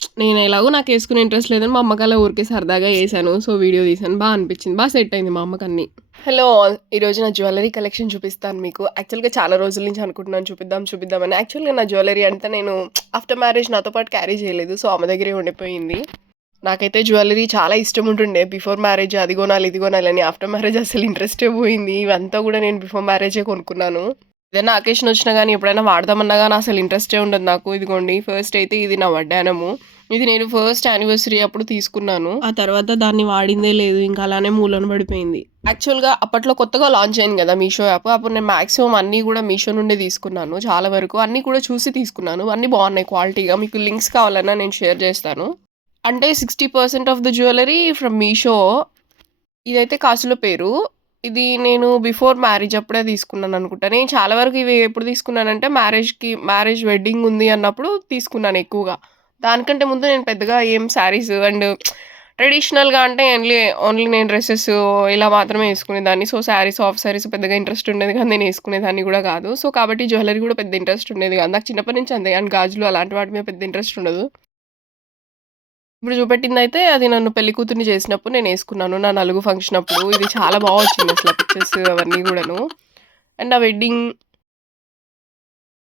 నేను ఎలాగో నాకేసుకునే ఇంట్రెస్ట్ లేదని మా అమ్మకి అలా ఊరికే సరదాగా ఏశాను. సో, వీడియో తీశాను. అనిపిచ్చింది. సెట్ అయింది మా అమ్మకన్నీ. Hello all. ఈరోజు నా జ్యువెల్లరీ కలెక్షన్ చూపిస్తాను మీకు. యాక్చువల్‌గా చాలా రోజుల నుంచి అనుకుంటున్నాను చూపిద్దామని. యాక్చువల్‌గా నా జ్యువెల్లరీ అంతా నేను ఆఫ్టర్ మ్యారేజ్ నాతో పాటు క్యారీ చేయలేదు. సో, ఆమె దగ్గరే ఉండిపోయింది. నాకైతే జ్యువెల్లరీ చాలా ఇష్టం ఉంటుండే. బిఫోర్ మ్యారేజ్ అది కొనాలి, ఇది కొనాలని. ఆఫ్టర్ మ్యారేజ్ అసలు ఇంట్రెస్టే పోయింది. ఇవంతా కూడా నేను బిఫోర్ మ్యారేజే కొనుక్కున్నాను. ఏదైనా అకేషన్ వచ్చినా గానీ, ఎప్పుడైనా వాడదామన్నా గానీ అసలు ఇంట్రెస్టే ఉండదు నాకు. ఇదిగోండి ఫస్ట్ అయితే ఇది నా వడ్డానము. ఇది నేను ఫస్ట్ యానివర్సరీ అప్పుడు తీసుకున్నాను. ఆ తర్వాత దాన్ని వాడిందే లేదు. ఇంకా అలానే మూలన పడిపోయింది. యాక్చువల్‌గా అప్పట్లో కొత్తగా లాంచ్ అయింది గదా! మీషో యాప్. అప్పుడు నేను మాక్సిమం అన్నీ గూడా మీషో నుండే తీసుకున్నాను. చాలా వరకు అన్నీ కూడా చూసి తీసుకున్నాను. అన్నీ బాగున్నాయి క్వాలిటీగా. మీకు లింక్స్ కావాలన్నా నేను షేర్ చేస్తాను. అంటే 60% of the jewellery from Meesho. ఇదైతే కాసుల పేరు. ఇది నేను బిఫోర్ మ్యారేజ్ అప్పుడే తీసుకున్నాననుకుంటా. నేను చాలా వరకు ఇవి ఎప్పుడు తీసుకున్నానంటే మ్యారేజ్ వెడ్డింగ్ ఉంది అన్నప్పుడు తీసుకున్నాను ఎక్కువగా. దానికంటే ముందు నేను పెద్దగా ఏం శారీస్ అండ్ ట్రెడిషనల్‌గా అంటే ఓన్లీ నేను డ్రెసెస్ ఇలా మాత్రమే యేసుకునేదాన్ని. సో, శారీస్, హాఫ్ శారీస్ పెద్దగా ఇంట్రెస్ట్ ఉండేది కాదు. నేను యేసుకునేదాన్ని గూడా కాదు. సో, కాబట్టి జ్యువెల్లరీ కూడా పెద్ద ఇంట్రెస్ట్ ఉండేది కాదు. నాకు చిన్నప్పటి నుంచి అంతే. అండ్ గాజులు అలాంటి వాటి మీద పెద్ద ఇంట్రెస్ట్ ఉండదు. ఇప్పుడు చూపెట్టిందయితే అది నన్ను పెళ్లి కూతురిని చేసినప్పుడు నేనేసుకున్నాను. నా నలుగు ఫంక్షన్ అప్పుడు. ఇది చాలా బా వచ్చిందసల పిక్చర్స్ అవన్నీ గూడాను. అండ్ ఆ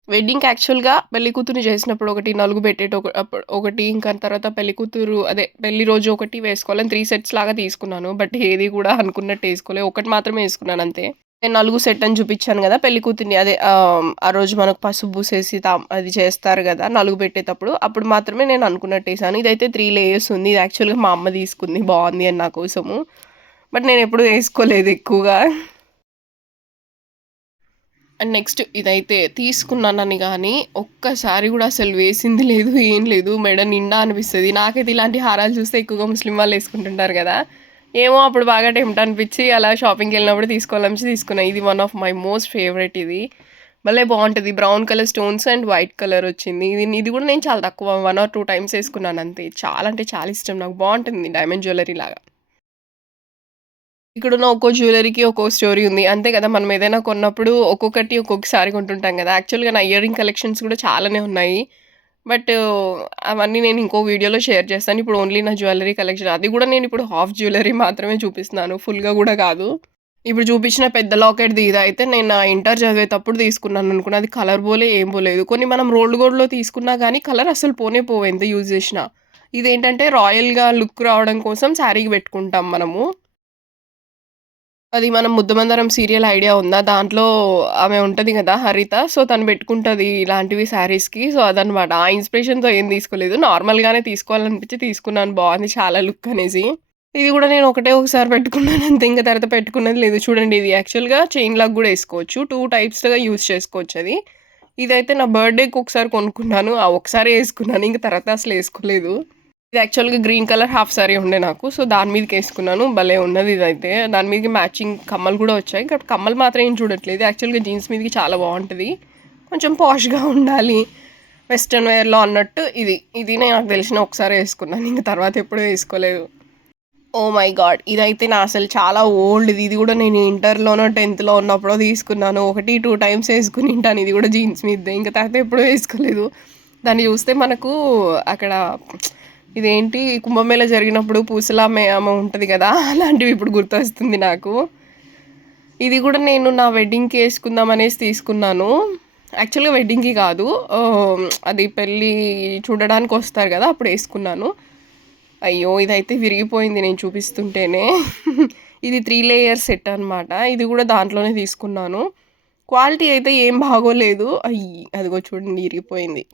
వెడ్డింగ్‌కి యాక్చువల్‌గా పెళ్లి కూతురిని చేసినప్పుడు ఒకటి నలుగు ఒకటి ఇంకా తర్వాత పెళ్లి కూతురు అదే పెళ్లి రోజు ఒకటి వేసుకోవాలని 3 సెట్స్ లాగా తీసుకున్నాను. బట్ ఏది కూడా అనుకున్నట్టు ఏసుకోలే. ఒకటి మాత్రమే ఏసుకున్నాను అంతే. నేను నలుగు సెట్ అని చూపిచ్చాను గదా! పెళ్లి కూతురిని అదే ఆ రోజు మనకు పసుపు పూసేసి అది చేస్తారు గదా! నలుగు పెట్టేటప్పుడు. అప్పుడు మాత్రమే నేను అనుకున్నట్టేసాను. ఇదైతే 3 లేయర్స్ ఉంది. ఇది యాక్చువల్‌గా మా అమ్మ తీసుకుంది బావుంది అని నా కోసము. బట్ నేనెప్పుడు ఏసుకోలేదు ఎక్కువగా. అండ్ నెక్స్ట్ ఇదైతే తీసుకున్నానని గానీ, ఒక్కసారి గూడా అసలు వేసింది లేదు, ఏం లేదు. మెడ నిండా అనిపిస్తది. నాకైతే ఇలాంటి హారాలు చూస్తే ఎక్కువగా ముస్లిం వాళ్ళేసుకుంటుంటారు గదా! ఏమో అప్పుడు బాగా టెంప్ట్ అనిపిచ్చి అలా షాపింగ్‌కెళ్ళినప్పుడు తీసుకోవాలనిపిచ్చి తీసుకున్నా. ఇది one of my most favourite ఇది. భలే బావుంటది. Brown colour stones and white colour వచ్చింది. ఇది గూడా నేను చాలా తక్కువ 1 ఆర్ 2 టైమ్స్ ఏసుకున్నానంతే. చాలా అంటే చాలా ఇష్టం నాకు. బావుంటుంది డైమండ్ జ్యువెల్లరీ లాగా. ఇక్కడున్న ఒక్కో జ్యువెల్లరీకి ఒక్కో స్టోరీ ఉంది. అంతే కదా! మనం ఏదైనా కొన్నప్పుడు ఒక్కొక్కటి ఒక్కొక్కసారి కొంటుంటాం గదా! యాక్చువల్‌గా నా ఇయరింగ్ కలెక్షన్స్ కూడా చాలానే ఉన్నాయి. బట్ అవన్నీ నేను ఇంకో వీడియోలో షేర్ చేస్తాను. ఇప్పుడు ఓన్లీ నా జ్యువెల్లరీ కలెక్షన్. అది కూడా నేను ఇప్పుడు హాఫ్ జ్యువెల్లరీ మాత్రమే చూపిస్తున్నాను. ఫుల్‌గా గూడా కాదు. ఇప్పుడు చూపించిన పెద్ద లాకెట్‌ది ఇదైతే నేను నా ఇంటర్ చదివేతప్పుడు తీసుకున్నాననుకున్నా. అది కలర్ పోలే, ఏం పోలేదు. కొన్ని మనం రోల్డ్ గోల్డ్‌లో తీసుకున్నా గానీ కలర్ అస్సలు పోనే పోవు ఎంత యూజ్ చేసినా. ఇదేంటంటే రాయల్‌గా లుక్ రావడం కోసం శారీకి పెట్టుకుంటాం మనము. అది మనం 'ముద్దమందారం' సీరియల్ ఐడియా ఉందా? దాంట్లో ఆమె ఉంటది గదా! హరిత. సో, తను పెట్టుకుంటది ఇలాంటివి శారీస్‌కి. సో, అదనమాట. ఆ ఇన్‌స్పిరేషన్‌తో ఏం తీసుకోలేదు. నార్మల్‌గానే తీసుకోవాలనిపించి తీసుకున్నాను. బావుంది చాలా లుక్ అనేసి. ఇది గూడా నేను ఒకసారి పెట్టుకున్నాను అంతే. ఇంక తర్వాత పెట్టుకున్నది లేదు. చూడండి ఇది యాక్చువల్‌గా చైన్ లాగా గూడా ఏసుకోవచ్చు. 2 టైప్స్‌గా యూజ్ చేసుకోవచ్చది. ఇదైతే నా బర్త్‌డేకి ఒకసారి కొనుక్కున్నాను. ఆ ఒక్కసారే ఏసుకున్నాను. ఇంక తర్వాత అసలు ఏసుకోలేదు. ఇది యాక్చువల్‌గా గ్రీన్ కలర్ హాఫ్ సారీ ఉండే నాకు. సో, దాని మీదకేసుకున్నాను. భలే ఉన్నది ఇదైతే. దాని మీదకి మ్యాచింగ్ కమ్మలు గూడా వచ్చాయి. బట్ కమ్మలు మాత్రం ఏం చూడట్లేదు. యాక్చువల్‌గా జీన్స్ మీదకి చాలా బావుంటది. కొంచెం పాష్‌గా ఉండాలి. వెస్టర్న్ వేర్‌లో అన్నట్టు ఇది. ఇది నాకు తెలిసిన ఒకసారే ఏసుకున్నాను. ఇంక తర్వాత ఎప్పుడూ ఏసుకోలేదు. Oh my God! ఇదైతే నా అసలు చాలా ఓల్డ్‌ది. ఇది గూడా నేను ఇంటర్‌లోనో, 10థ్‌లో ఉన్నప్పుడో తీసుకున్నాను. 2 టైమ్స్ ఏసుకునింటాను. ఇది గూడా జీన్స్ మీదదే. ఇంక తర్వాత ఎప్పుడూ ఏసుకోలేదు. దాన్ని చూస్తే మనకు అక్కడ ఇదేంటి కుంభమేళా జరిగినప్పుడు ఆమె ఉంటది గదా! అలాంటివి ఇప్పుడు గుర్తొస్తుంది నాకు. ఇది గూడా నేను నా వెడ్డింగ్‌కి ఏసుకుందాం అనేసి తీసుకున్నాను. యాక్చువల్‌గా వెడ్డింగ్‌కి కాదు. అది పెళ్లి చూడడానికొస్తారు గదా! అప్పుడు ఏసుకున్నాను. అయ్యో! ఇదైతే విరిగిపోయింది నేను చూపిస్తుంటేనే. ఇది 3 లేయర్ సెట్ అనమాట. ఇది గూడా దాంట్లోనే తీసుకున్నాను. క్వాలిటీ అయితే ఏం బాగోలేదు. అదిగో చూడండి ఇరిగిపోయింది.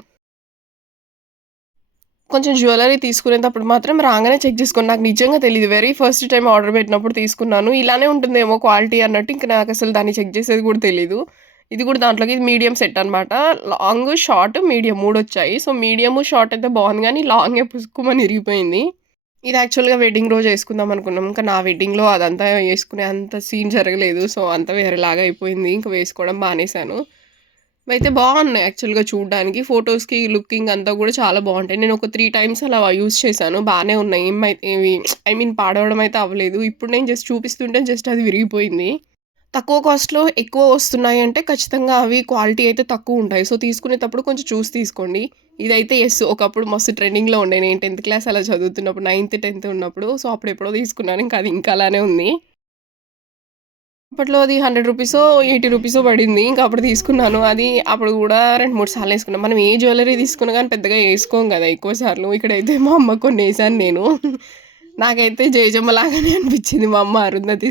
కొంచెం జ్యువెల్లరీ తీసుకునేటప్పుడు మాత్రం రాంగానే చెక్ చేసుకోండి. నాకు నిజంగా తెలీదు. వెరీ ఫస్ట్ టైమ్ ఆర్డర్ పెట్టినప్పుడు తీసుకున్నాను. ఇలానే ఉంటుందేమో క్వాలిటీ అన్నట్టు ఇంక నాకసలు దాన్ని చెక్ చేసేది కూడా తెలీదు. ఇది కూడా దాంట్లోకి ఇది మీడియం సెట్ అనమాట. లాంగ్, షార్ట్, మీడియం 3 వచ్చాయి. సో, మీడియం, షార్ట్ అయితే బావుంది గానీ లాంగే పుసుక్కుమని ఇరిగిపోయింది. ఇది యాక్చువల్‌గా వెడ్డింగ్ రోజు యేసుకుందాం అనుకున్నాం. ఇంకా నా వెడ్డింగ్‌లో అదంతా యేసుకునే అంత సీన్ జరగలేదు. సో, అంతా వేరేలాగా అయిపోయింది. ఇంక వేసుకోవడం మానేశాను. ఇవైతే బావున్నాయి యాక్చువల్‌గా చూడ్డానికి. ఫోటోస్‌కి, లుకింగ్ అంతా గూడా చాలా బావుంటాయి. నేను ఒక 3 టైమ్స్ అలా యూజ్ చేశాను. బానే ఉన్నాయి. ఏవి ఐ మీన్ పాడవడం అయితే అవ్వలేదు. ఇప్పుడు నేను జస్ట్ చూపిస్తుంటే జస్ట్ అది విరిగిపోయింది. తక్కువ కాస్ట్‌లో ఎక్కువ వస్తున్నాయంటే ఖచ్చితంగా అవి క్వాలిటీ అయితే తక్కువుంటాయి. సో, తీసుకునేటప్పుడు కొంచెం చూసి తీసుకోండి. ఇదైతే యెస్. ఒకప్పుడు మస్తు ట్రెండింగ్‌లో ఉండే. నేను 10థ్ క్లాస్ అలా చదువుతున్నప్పుడు 9థ్, 10థ్ ఉన్నప్పుడు. సో, అప్పుడెప్పుడో తీసుకున్నాను. ఇంకా అది ఇంకా అలానే ఉంది. అప్పట్లో అది రూ. 100 80 పడింది. ఇంకా అప్పుడు తీసుకున్నాను. అది అప్పుడు గూడా 2, 3 సార్లు యేసుకున్నా. మనం ఏ జ్యువెల్లరీ తీసుకున్నా గానీ పెద్దగా యేసుకోం గదా! ఎక్కువ సార్లు. ఇక్కడైతే మా అమ్మకి కొన్నేసాను నేను. నాకైతే జేజమ్మ లాగానే అనిపిచ్చింది మా అమ్మ అరుంధతి